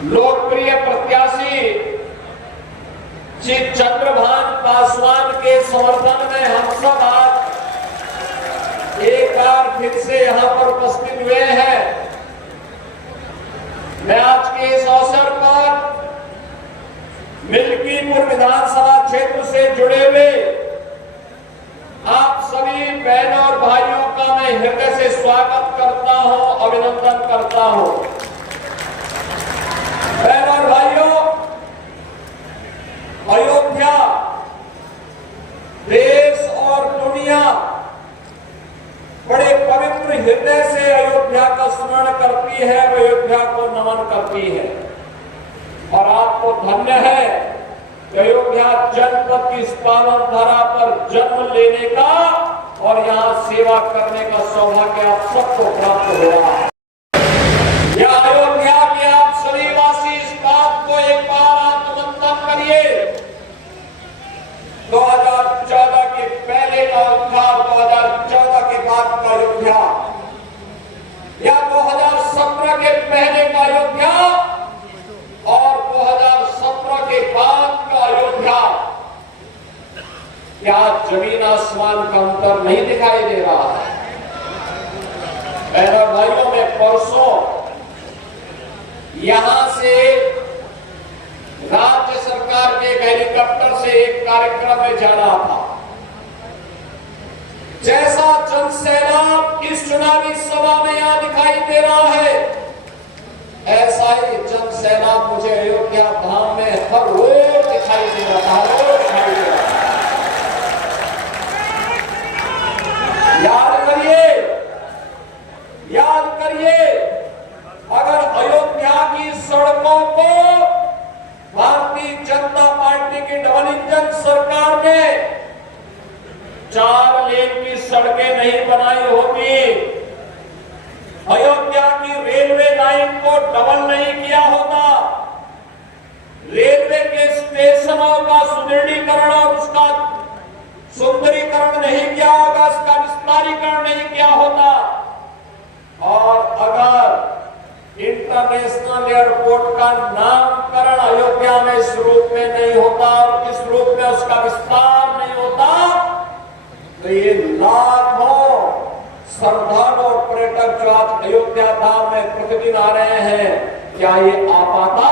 लोकप्रिय प्रत्याशी श्री चंद्रभान पासवान के समर्थन में हम सब आज एक बार फिर से यहां पर उपस्थित हुए हैं। मैं आज के इस अवसर पर मिल्कीपुर विधानसभा क्षेत्र से जुड़े हुए आप सभी बहनों और भाइयों का मैं हृदय से स्वागत करता हूं, अभिनंदन करता हूं। बहनों और भाइयों, अयोध्या देश और दुनिया बड़े पवित्र हृदय से अयोध्या का स्मरण करती है, अयोध्या को नमन करती है। और आपको धन्य है कि अयोध्या जनपद की इस पावन धरा पर जन्म लेने का और यहां सेवा करने का सौभाग्य आप सबको प्राप्त हुआ। या अयोध्या के आप सभी वासी इस बात को एक बार आत्ममंथन करिए। 2014 के पहले का अयोध्या, 2014 के बाद का अयोध्या, या 2017 के पहले का अयोध्या और 2017 के बाद का अयोध्या, क्या जमीन आसमान का अंतर नहीं दिखाई दे रहा है? बहनों भाइयों, मैं परसों यहां से राज्य सरकार के हेलीकॉप्टर से एक कार्यक्रम में जा रहा था। जैसा जनसैलाब इस चुनावी सभा में यहां दिखाई दे रहा है, ऐसा ही जनसैलाब मुझे अयोध्या धाम में हर रोज दिखाई दे रहा था, रोज दिखाई दे रहा था। याद करिए, अगर अयोध्या की सड़कों को भारतीय जनता पार्टी की डबल इंजन सरकार ने 4 लेन की सड़कें नहीं बनाई होती, अयोध्या की रेलवे लाइन को डबल नहीं किया होता, रेलवे के स्टेशनों का सुदृढ़ीकरण और उसका सुंदरीकरण नहीं किया होगा, उसका विस्तारीकरण नहीं किया होता, और अगर इंटरनेशनल एयरपोर्ट का नामकरण अयोध्या में इस रूप में नहीं होता और इस रूप में उसका विस्तार नहीं होता, तो ये लाखों श्रद्धालु और पर्यटक जो आज अयोध्या धाम में प्रतिदिन आ रहे हैं, क्या ये आ पाता?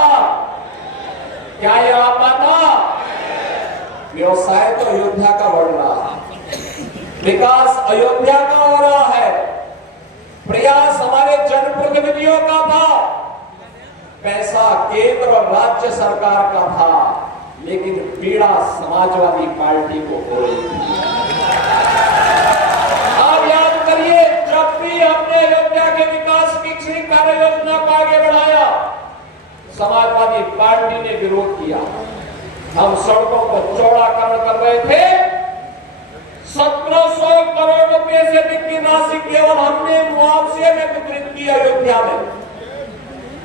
क्या ये आ पाता? व्यवसाय तो अयोध्या का बढ़ रहा है, विकास अयोध्या का हो रहा है, प्रयास हमारे जनप्रतिनिधियों का था, पैसा केंद्र और राज्य सरकार का था, लेकिन पीड़ा समाजवादी पार्टी को हो रही थी। आप याद करिए, जब भी हमने अयोध्या के विकास की किसी कार्य योजना को आगे बढ़ाया, समाजवादी पार्टी ने विरोध किया। हम सड़कों को चौड़ाकरण कर रहे थे, 1700 करोड़ रुपए से अधिक की राशि केवल हमने मुआवजे में वितरित की अयोध्या में,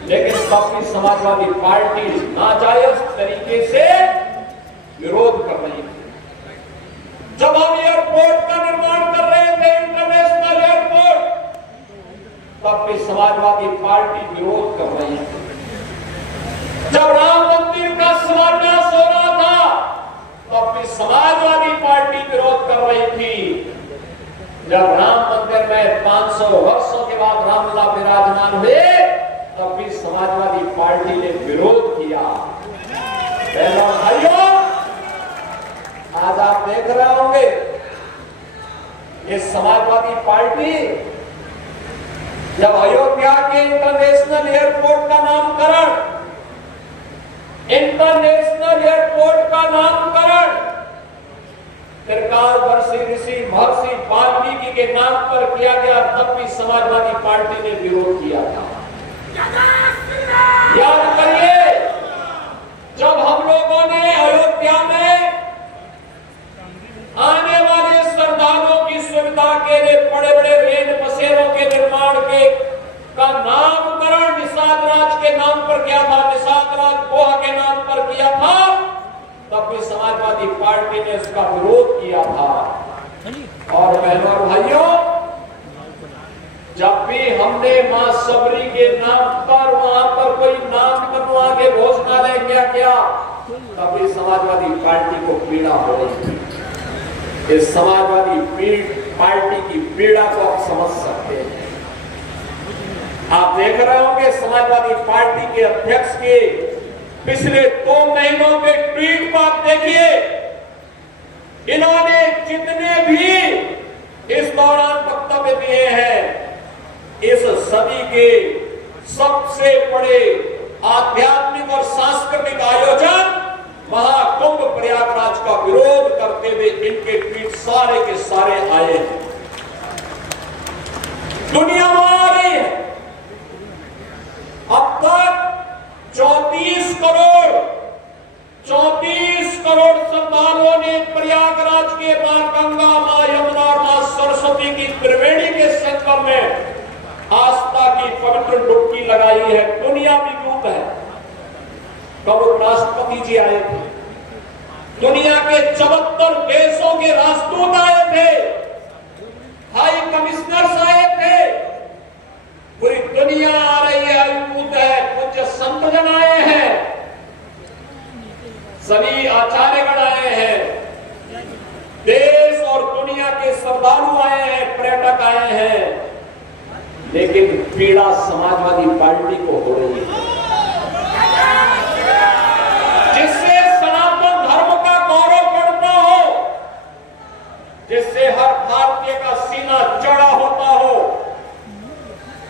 लेकिन तब भी समाजवादी पार्टी नाजायज तरीके से विरोध कर रही थी। जब हम एयरपोर्ट का निर्माण कर रहे थे, इंटरनेशनल एयरपोर्ट, तब भी समाजवादी पार्टी विरोध कर रही थी। जब राम मंदिर का शिलान्यास हो रहा था, तब भी समाजवादी पार्टी विरोध कर रही थी। जब राम मंदिर में 500 वर्षों के बाद रामलला विराजमान हुए, तब भी समाजवादी पार्टी ने विरोध किया। बहनों और भाइयों, आज आप देख रहे होंगे, ये समाजवादी पार्टी जब अयोध्या के इंटरनेशनल एयरपोर्ट का नामकरण त्रिकालदर्शी ऋषि महर्षि वाल्मीकि के नाम पर किया गया, तब भी समाजवादी पार्टी ने विरोध किया था। याद करिए, जब हम लोगों ने अयोध्या में आने वाले श्रद्धालुओं की सुविधा के लिए बड़े बड़े रेल बसेरों के निर्माण का नामकरण निषाद राज के नाम पर किया था, निषाद राज गोहा के नाम पर किया था, तब भी समाजवादी पार्टी ने इसका विरोध किया था। और बहनों और भाइयों, जब भी हमने मां सबरी के नाम पर वहां पर कोई नाम बनवा के घोषणालय क्या किया, तभी समाजवादी पार्टी को पीड़ा हो रही थी। इस समाजवादी पार्टी की पीड़ा को आप समझ सकते हैं। आप देख रहे होंगे समाजवादी पार्टी के अध्यक्ष के पिछले 2 महीनों के ट्वीट को आप देखिए। इन्होंने जितने भी इस दौरान वक्तव्य दिए हैं, इस सदी के सबसे बड़े आध्यात्मिक और सांस्कृतिक आयोजन महाकुंभ प्रयागराज का विरोध करते हुए इनके ट्वीट सारे के सारे आए हैं। दुनिया आ रही है। अब तक 34 करोड़ श्रद्धालुओं ने प्रयागराज के मां गंगा, मां यमुना और मां सरस्वती की त्रिवेणी के संगम में आस्था की पवित्र डुबकी लगाई है। दुनिया भी दूत है। कब राष्ट्रपति जी आए थे, दुनिया के 74 देशों के राजदूत आए थे, हाई कमिश्नर्स आए थे, पूरी दुनिया आ रही है, अद्भुत है। कुछ संतजन आए हैं, सभी आचार्यगण आए हैं, देश और दुनिया के श्रद्धालु आए हैं, पर्यटक आए हैं, लेकिन पीड़ा समाजवादी पार्टी को हो रही है, जिससे सनातन धर्म का गौरव बढ़ता हो, जिससे हर भारतीय का सीना चढ़ा होता हो,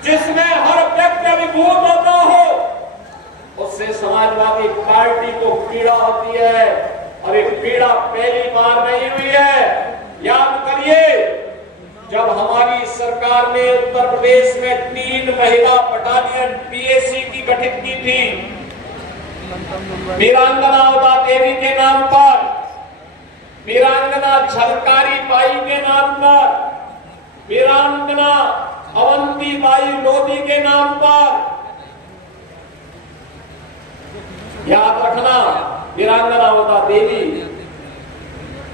जिसमें हर व्यक्ति अभिभूत होता हो, उससे समाजवादी पार्टी को पीड़ा होती है। और ये पीड़ा पहली बार नहीं हुई है। याद करिए, जब हमारी सरकार ने उत्तर प्रदेश में 3 महिला बटालियन पीएसी की गठित की थी, वीरांगना उदा देवी के नाम पर, वीरांगना झलकारी बाई के नाम पर, वीरांगना अवंती बाई लोधी के नाम पर। याद रखना, वीरांगना उदा देवी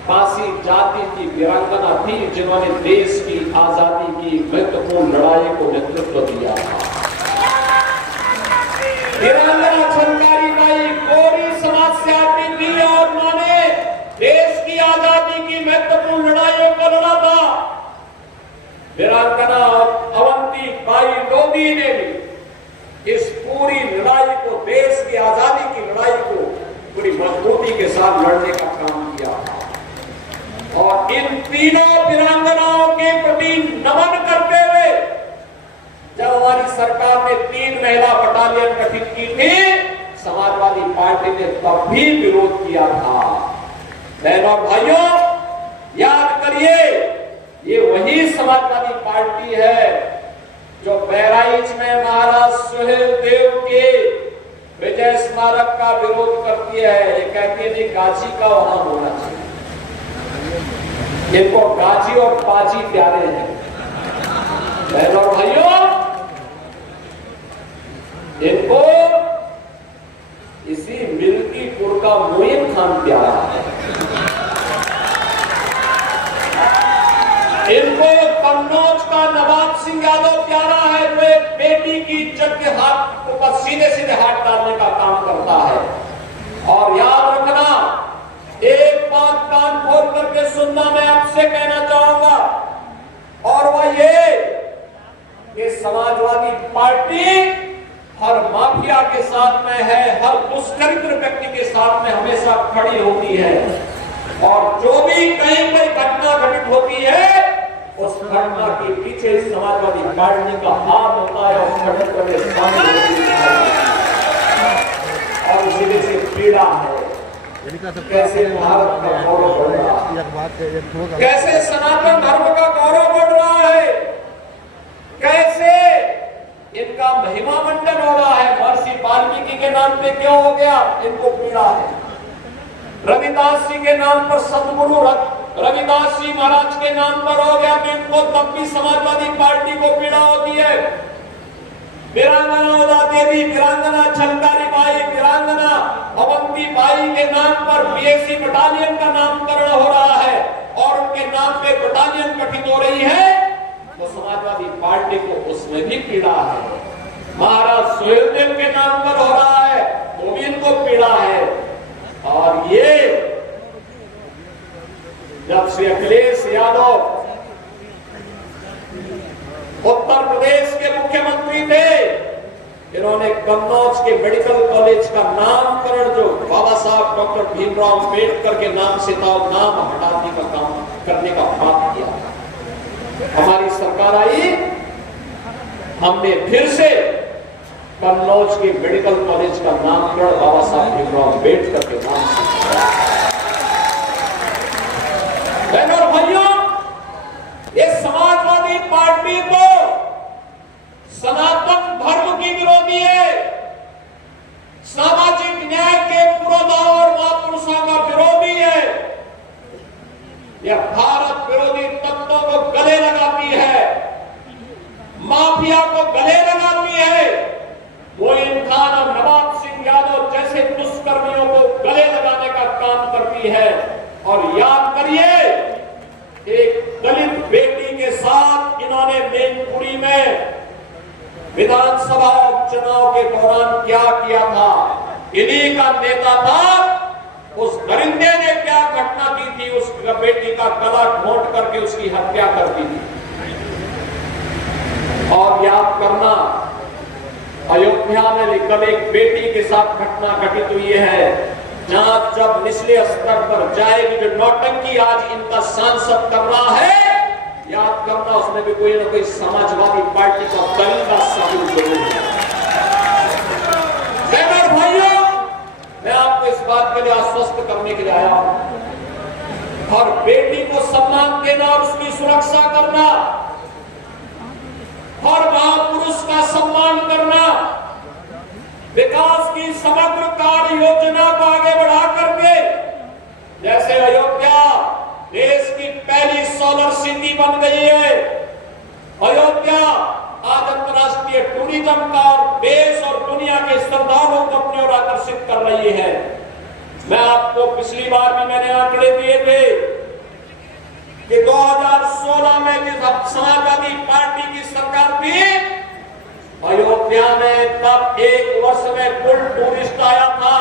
पासी जाति की वीरांगना थी, जिन्होंने देश की आजादी की महत्वपूर्ण लड़ाई को नेतृत्व दिया था। वीरांगना झलकारी बाई गौरी समाज से आती थी और उन्होंने देश की आजादी की महत्वपूर्ण लड़ाइयों को लड़ा था। वीरांगना अवंती बाई लोधी ने भी इस पूरी लड़ाई को, देश की आजादी की लड़ाई को पूरी मजबूती के साथ लड़ने का काम किया था। और इन तीनों वीरांगनाओं के प्रति नमन करते हुए जब हमारी सरकार ने 3 महिला बटालियन गठित की थी, समाजवादी पार्टी ने तब भी विरोध किया था। बहनों और भाइयों, याद करिए, ये वही समाजवादी पार्टी है जो बहराइच में महाराज सुहेल देव के विजय स्मारक का विरोध करती है। ये कहती है नहीं, गाजी का वहां होना चाहिए। इनको गाजी और बाजी प्यारे हैं। बहनों और भाइयों, इनको इसी मिल्कीपुर का मोइन खान प्यारा है। इनको कन्नौज का नवाब सिंह यादव प्यारा है, जो एक बेटी की इज्जत के हाथ ऊपर सीधे सीधे हाथ डालने का काम करता है। और याद रखना, एक बात कान खोल करके सुनना मैं आपसे कहना चाहूंगा, और वह ये कि समाजवादी पार्टी हर माफिया के साथ में है, हर दुष्चरित्र व्यक्ति के साथ में हमेशा खड़ी होती है। और जो भी कहीं कोई घटना घटित होती है, उस घटना के पीछे समाजवादी पार्टी का हाथ होता है और घटना के सामने और इसी से पीड़ा है। कैसे भारत का गौरव बढ़ रहा है, कैसे सनातन धर्म का गौरव बढ़ रहा है, कैसे इनका महिमा मंडन हो रहा है। महर्षि वाल्मीकि के नाम पे क्यों हो गया, इनको पीड़ा है। रविदास जी के नाम पर सतगुरु रविदास जी महाराज के नाम पर हो गया, तो इनको तब भी समाजवादी पार्टी को पीड़ा होती है। वीरांगना उदा देवी, वीरांगना झलकारी बाई, वीरांगना अवंती बाई के नाम पर पीएसी बटालियन का नामकरण हो रहा है और उनके नाम पे बटालियन गठित हो रही है, तो समाजवादी पार्टी को उसमें भी पीड़ा है। महाराज सुहेलदेव के नाम पर हो रहा है तो भी इनको पीड़ा है। और ये जब श्री अखिलेश यादव उत्तर प्रदेश के मुख्यमंत्री थे, इन्होंने कन्नौज के मेडिकल कॉलेज का नामकरण जो बाबा साहब डॉक्टर भीमराव अंबेडकर के नाम से था, नाम हटाने का काम करने का बात किया। हमारी सरकार आई, हमने फिर से कन्नौज के मेडिकल कॉलेज का नामकरण बाबा साहब भीमराव अंबेडकर के नाम से किया। बहनों और भाइयों, ये समाजवादी पार्टी तो सनातन धर्म की विरोधी है, सामाजिक न्याय के पुरोधा और महापुरुषों का विरोधी है। यह भारत विरोधी तत्वों को गले लगाती है, माफिया को गले लगाती है। मोइन खान और नवाब सिंह यादव जैसे दुष्कर्मियों को गले लगाने का काम करती है। और याद करिए, एक दलित बेटी के साथ इन्होंने मैनपुरी में विधानसभा उपचुनाव के दौरान क्या किया था। इन्हीं का नेता था। उस दरिंदे ने क्या घटना की थी, उस बेटी का गला घोंट करके उसकी हत्या कर दी थी। और याद करना, अयोध्या में कल एक बेटी के साथ घटना घटित हुई है। जांच जब निचले स्तर पर जाएगी, जो नौटंकी आज इनका सांसद कर रहा है, याद करना उसमें भी कोई ना कोई समाजवादी पार्टी का दंगा शामिल जरूर है। बहनों भाइयों, मैं आपको इस बात के लिए आश्वस्त करने के लिए आया हूं। हर बेटी को सम्मान देना और उसकी सुरक्षा करना, हर महापुरुष का सम्मान करना, विकास की समग्र कार्य योजना को आगे बढ़ा करके, जैसे अयोध्या देश की पहली सोलर सिटी बन गई है। अयोध्या आज अंतर्राष्ट्रीय टूरिज्म का और देश और दुनिया के श्रद्धालुओं को अपनी ओर आकर्षित कर रही है। मैं आपको पिछली बार भी मैंने आंकड़े दिए थे कि 2016 में जिस समाजवादी पार्टी की सरकार थी, अयोध्या में तब एक वर्ष में कुल टूरिस्ट आया था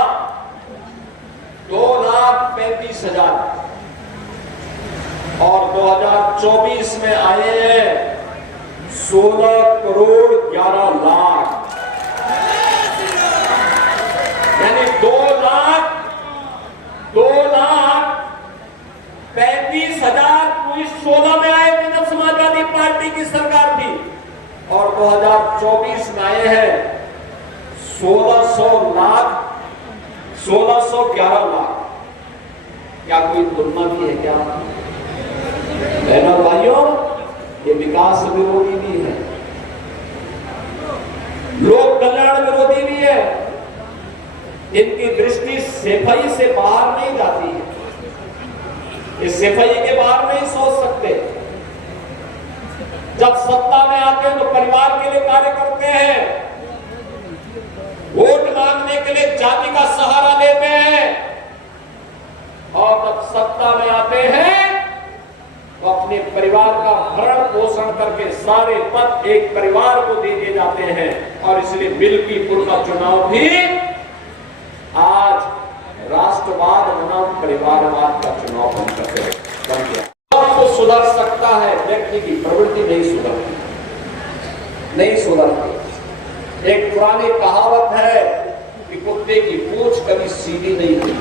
2,35,000 और 2024 में आए हैं 16 करोड़ 11 लाख, यानी 2,35,000 2016 में आए थे जब समाजवादी पार्टी की सरकार थी, और 2024 में आए हैं 1611 लाख। क्या कोई तुलना भी है क्या? बहनों भाइयों, ये विकास विरोधी भी है, लोक कल्याण विरोधी भी है। इनकी दृष्टि सफाई से बाहर नहीं जाती है, ये सफाई के बाहर नहीं सोच सकते। जब सत्ता में आते हैं तो परिवार के लिए कार्य करते हैं, वोट मांगने के लिए जाति का सहारा लेते हैं, और जब सत्ता में आते हैं तो अपने परिवार का भरण पोषण करके सारे पद एक परिवार को दे दिए जाते हैं। और इसलिए मिल्कीपुर का चुनाव भी आज राष्ट्रवाद बनाम परिवारवाद का चुनाव बन गया। तो सुधर सकता है, व्यक्ति की प्रवृत्ति नहीं सुधरती। एक पुरानी कहावत है कि कुत्ते की पूंछ कभी सीधी नहीं होती।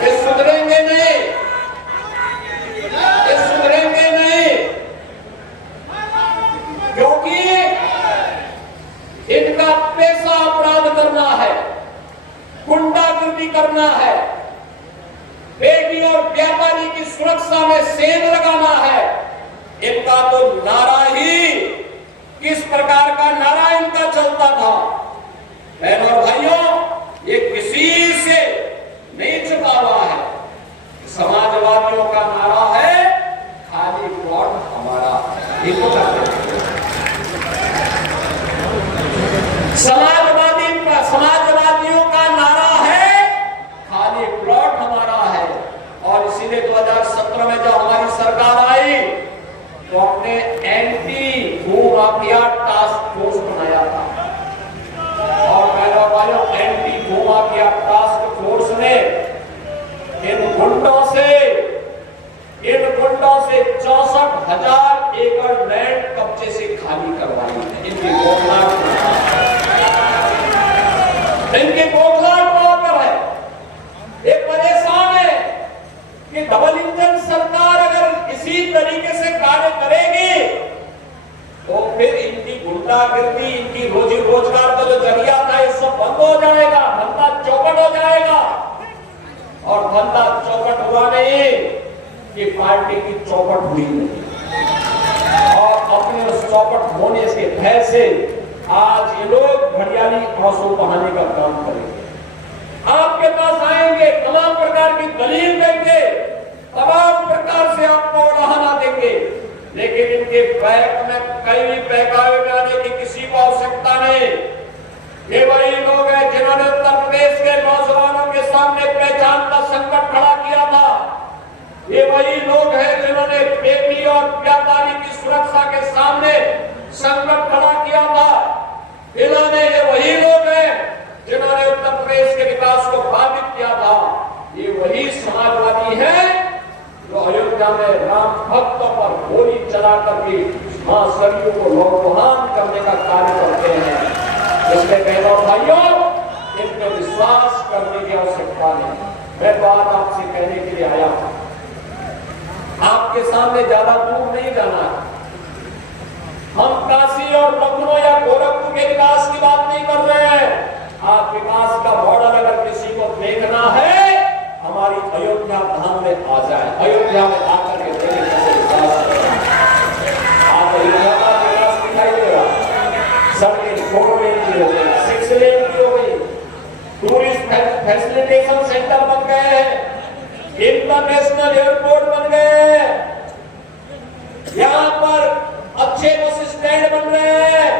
ये सुधरेंगे नहीं, क्योंकि इनका पैसा अपराध करना है, गुंडागर्दी करना है, बेटी और व्यापारी की सुरक्षा में सेंध लगाना है। इनका तो नारा ही किस प्रकार का नारा इनका चलता था। बहनों और भाइयों, ये किसी से नहीं छुपा हुआ है। समाजवादियों का नारा है खाली प्लॉट हमारा। समाजवादियों का नारा है खाली प्लॉट हमारा है। और इसीलिए 2017 में जब माफिया टास्क फोर्स बनाया था और पहला वाला एंटी भू माफिया टास्क फोर्स ने इन गुंडों से 64,000 एकड़ लैंड कब्जे से खाली करवाई है। इनकी बौखलाहट वहां पर है। ये परेशान है कि डबल इंजन सरकार अगर इसी तरीके से कार्य करेगी तो फिर इनकी गुंडागिर्दी, इनकी रोजी रोजगार का जो जरिया था ये सब बंद हो जाएगा, धंधा चौपट हो जाएगा। और धंधा चौपट हुआ नहीं कि पार्टी की चौपट हुई नहीं। और अपने उस चौपट होने के भय से आज ये लोग घड़ियाली आंसू बहाने का काम करेंगे, आपके पास आएंगे, तमाम प्रकार की दलील देंगे, तमाम प्रकार से आपको उड़ाना देंगे, लेकिन इनके बैक में कई बहकावे जाने की किसी को आवश्यकता नहीं। ये वही लोग हैं जिन्होंने उत्तर प्रदेश के नौजवानों के सामने पहचान का संकट खड़ा किया था। ये वही लोग हैं जिन्होंने बेटी और व्यापारी की सुरक्षा के सामने संकट खड़ा किया था। इन्होंने ये वही लोग हैं जिन्होंने उत्तर प्रदेश के विकास को बाधित किया था। ये वही समाजवादी है जो अयोध्या में राम भक्तों पर गोली चला करके मां सरयू को लौटहान करने का कार्य करते हैं। इसलिए बहनों भाइयों, इन पर विश्वास करने की आवश्यकता नहीं। मैं बात आपसे कहने के लिए आया हूं, आपके सामने ज्यादा दूर नहीं जाना है। हम काशी और लखनऊ या गोरखपुर के विकास की बात नहीं कर रहे हैं। आप विकास का मॉडल अगर किसी को देखना है, हमारी अयोध्या धाम में आ जाए, अयोध्या में आकर के देखें कैसे विकास आप अयोध्या का विकास दिखाई देगा। सड़कें 4 लेन की हो गई, 6 लेन की हो गई, टूरिस्ट फैसिलिटेशन सेंटर बन गए हैं, इंटरनेशनल एयरपोर्ट बन गए हैं, यहाँ पर अच्छे बस स्टैंड बन रहे हैं,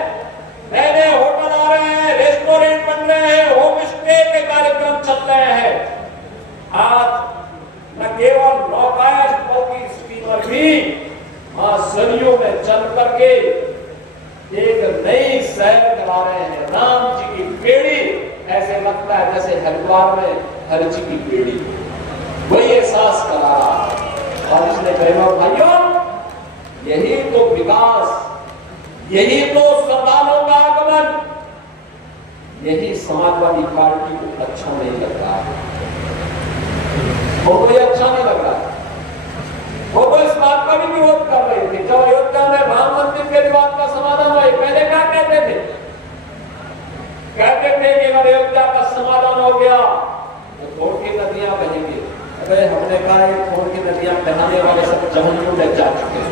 नए नए होटल आ रहे हैं, रेस्टोरेंट बन रहे हैं, होम स्टे के कार्यक्रम चल रहे हैं। आज न केवल नौकायन बल्कि स्टीमर भी मां सरयू में चल करके एक नई सैर करा रहे हैं। राम जी की बेड़ी, ऐसे लगता है जैसे हरिद्वार में हर जी की बेड़ी, वही एहसास करा रहा है। और इसलिए बहनों भाइयों, यही तो विकास, यही तो श्रद्धालुओं का आगमन, यही समाजवादी पार्टी को अच्छा नहीं लग रहा है। वो कोई अच्छा नहीं लग रहा है। वो इस बात का भी विरोध कर रहे थे जब अयोध्या में राम मंदिर के विवाद का समाधान हुआ। पहले क्या कहते थे? कहते थे कि अगर अयोध्या का समाधान हो गया तो खोड़ की नदियां बहेंगी। अरे हमने कहा खोड़ की नदियां बहाने वाले सब जहन्नुम में जा चुके हैं।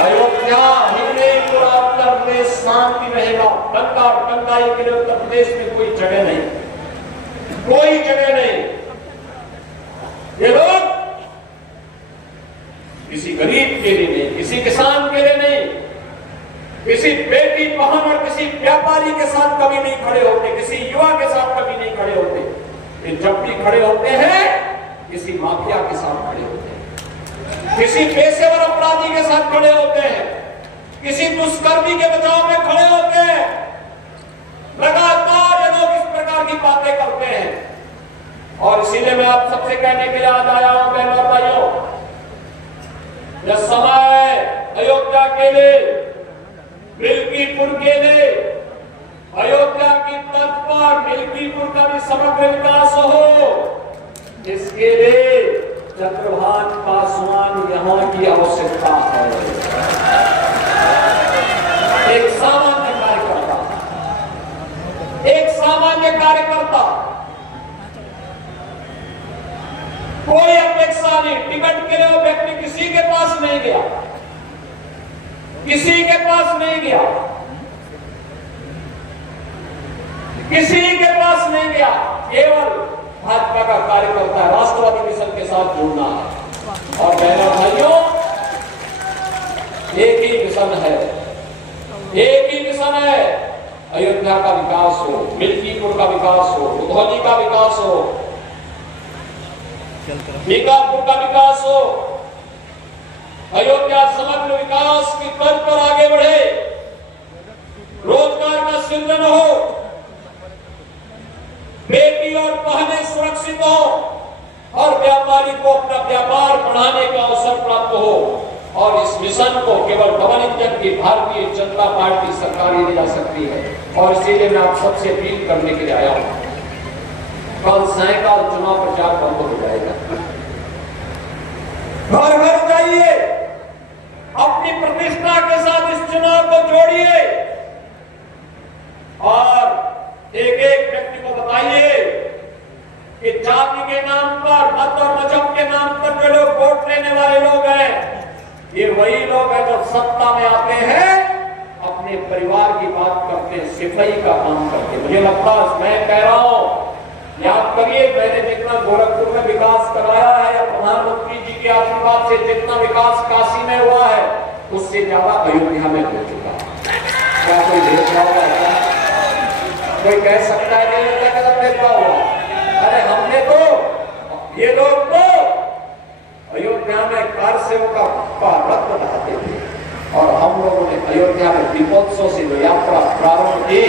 अयोध्या हिंदे पूरा उत्तर प्रदेश शांति रहेगा। दंगा और दंगाई के लिए उत्तर प्रदेश में कोई जगह नहीं, कोई जगह नहीं। ये लोग किसी गरीब के लिए नहीं, किसी किसान के लिए नहीं, किसी बेटी बहन और किसी व्यापारी के साथ कभी नहीं खड़े होते, किसी युवा के साथ कभी नहीं खड़े होते। ये जब भी खड़े होते हैं किसी माफिया के साथ खड़े होते हैं, किसी पेशेवर अपराधी के साथ खड़े होते हैं, किसी दुष्कर्मी के बचाव में खड़े होते हैं। लगातार ये लोग इस प्रकार की बातें करते हैं। और इसीलिए मैं आप सबसे कहने के लिए आज आया हूं बहनों और भाइयों, यह समय है अयोध्या के लिए, मिल्कीपुर के लिए, अयोध्या की तर्ज पर मिल्कीपुर का भी समग्र विकास हो। इसके लिए चंद्रभान पासवान यहां की आवश्यकता है। एक सामान्य कार्यकर्ता, एक सामान्य कार्यकर्ता, कोई अपेक्षा नहीं। टिकट के लिए वो व्यक्ति किसी के पास नहीं गया, किसी के पास नहीं गया, किसी के पास नहीं गया। केवल भाजपा का कार्यकर्ता है, राष्ट्रवादी मिशन के साथ जुड़ना है। और बहनों भाइयों, एक ही मिशन है, एक ही मिशन है, अयोध्या का विकास हो, मिल्कीपुर का विकास हो, उधौली का विकास हो, बीकापुर का विकास हो। अयोध्या समग्र विकास की तर्ज पर आगे बढ़े, रोजगार का सृजन हो, बेटी और बहनें सुरक्षित हो और व्यापारी को अपना व्यापार बढ़ाने का अवसर प्राप्त हो। और इस मिशन को केवल डबल इंजन की भारतीय जनता पार्टी सरकार ही ले जा सकती है। और इसीलिए मैं आप सबसे अपील करने के लिए आया हूं, कल सायकाल चुनाव प्रचार बंद हो जाएगा। घर घर जाइए, अपनी प्रतिष्ठा के साथ इस चुनाव को जोड़िए और एक एक व्यक्ति को बताइए कि जाति के नाम पर, मत और मजहब के नाम पर जो लोग वोट लेने वाले लोग हैं, ये वही लोग हैं जो सत्ता में आते हैं अपने परिवार की बात करते हैं, सिफाई का काम करते हैं। मुझे लगता है, मैं कह रहा हूं, याद करिए, मैंने जितना गोरखपुर में विकास कराया है या प्रधानमंत्री जी के आशीर्वाद से जितना विकास काशी में हुआ है, उससे ज्यादा अयोध्या में हो चुका। क्या कोई देख रहा होगा? कोई कह सकता है नहीं अयोध्या का देखा हुआ? अरे हमने तो, ये लोग तो अयोध्या में कार सेवका का रथ बढ़ाते थे और हम लोगों ने अयोध्या में दीपोत्सव से जो यात्रा प्रारंभ की,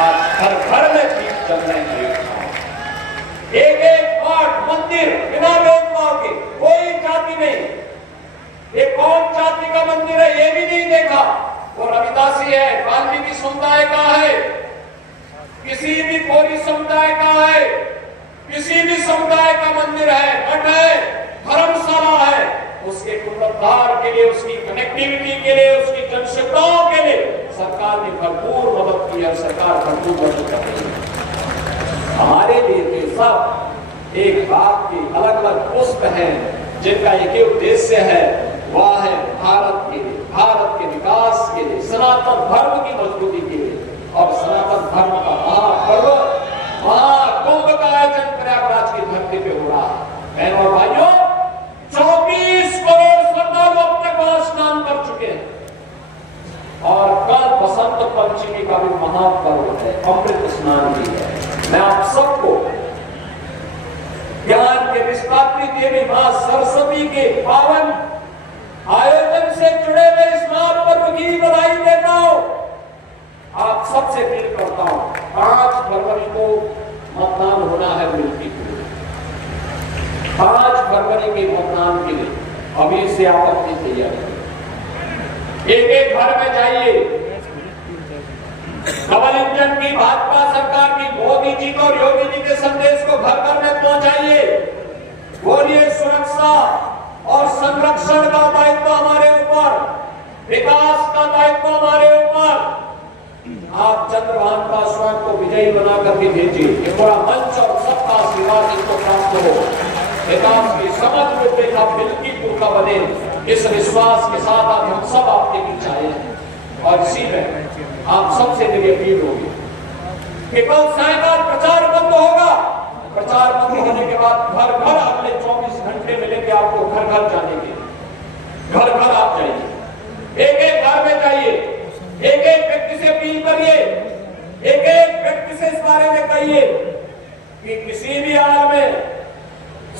आज घर घर में दीप चल रहे हैं। एक एक पाठ मंदिर बिना भेदभाव के, कोई जाति नहीं, ये कौन जाति का मंदिर है ये भी नहीं देखा, वो रविदासी है, वाल्मीकि समुदाय का है, किसी भी कोई समुदाय का है, किसी भी समुदाय का मंदिर है, मठ है, धर्मशाला है, उसके पुनरुद्धार के लिए, उसकी कनेक्टिविटी के लिए, उसकी जनसेवाओं के लिए सरकार ने भरपूर मदद की है। सरकार भरपूर मदद कर रही है। हमारे लिए ये सब एक बात की अलग अलग पुष्प हैं, जिनका एक ही उद्देश्य है, वह है भारत के लिए, भारत के विकास के लिए, सनातन धर्म की मजबूती के लिए। और सनातन धर्म का महापर्व, महाकुंभ का आयोजन प्रयागराज की धरती पे हो रहा है। बहनों और भाइयों, 24 करोड़ श्रद्धालु अब तक वहां स्नान कर चुके हैं और कल बसंत पंचमी का भी महापर्व है, अमृत स्नान भी है। मैं आप सबको ज्ञान के विस्तात्री देवी मां सरस्वती के पावन आयोजन से जुड़े हुए इस महापर्व की बधाई देता हूं। आप सबसे अपील करता हूं, 5 फरवरी को मतदान होना है मिलकर। 5 फरवरी के मतदान के लिए अभी से आप अपनी तैयारी करें। एक एक घर में जाइए, डबल इंजन की भाजपा सरकार की मोदी जी को और योगी जी के संदेश को घर घर में पहुंचाइए। बोलिए, सुरक्षा और संरक्षण का दायित्व हमारे ऊपर, विकास का दायित्व हमारे ऊपर। आप चंद्रभान पासवान को विजयी बनाकर के भेजिए, ये पूरा मंच और सबका आशीर्वाद इनको प्राप्त हो, विकास की समग्र रूपरेखा मिल्कीपुर का बने, इस विश्वास के साथ आज हम सब आपके बीच आए हैं। और इसी में आप सबसे मेरी अपील होगी कि कल सायकाल प्रचार बंद होगा। प्रचार बंद होने के बाद घर घर अगले 24 घंटे मिलेंगे आपको, घर घर जाने के, घर घर आप जाइए, एक एक घर में जाइए, एक एक व्यक्ति से अपील करिए, एक एक व्यक्ति से इस बारे में कहिए कि किसी भी हाल में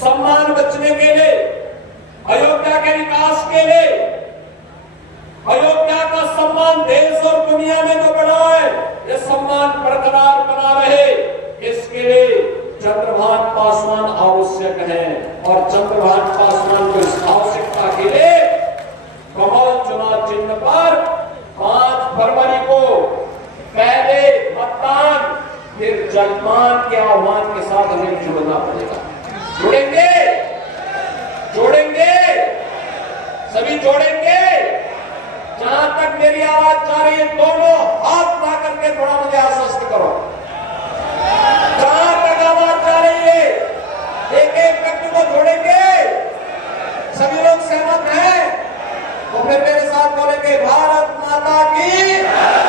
सम्मान बचने के लिए, अयोध्या के विकास के लिए, अयोध्या का सम्मान देश और दुनिया में जो बढ़ा है, ये सम्मान बरकरार बना रहे, इसके लिए चंद्रभान पासवान आवश्यक है। और चंद्रभान पासवान को इस आवश्यकता के लिए कमल चुनाव चिन्ह पर 5 फरवरी को पहले मतदान, फिर जलमान के आह्वान के साथ हमें जुड़ना पड़ेगा। जुड़ेंगे, जोड़ेंगे, सभी जोड़ेंगे। जहां तक मेरी आवाज जा रही है, दोनों हाथ ला करके थोड़ा मुझे आश्वस्त करो। जहां तक आवाज जा रही है, एक एक व्यक्ति को जोड़ेंगे। सभी लोग सहमत हैं तो फिर मेरे साथ बोलेंगे, भारत माता की।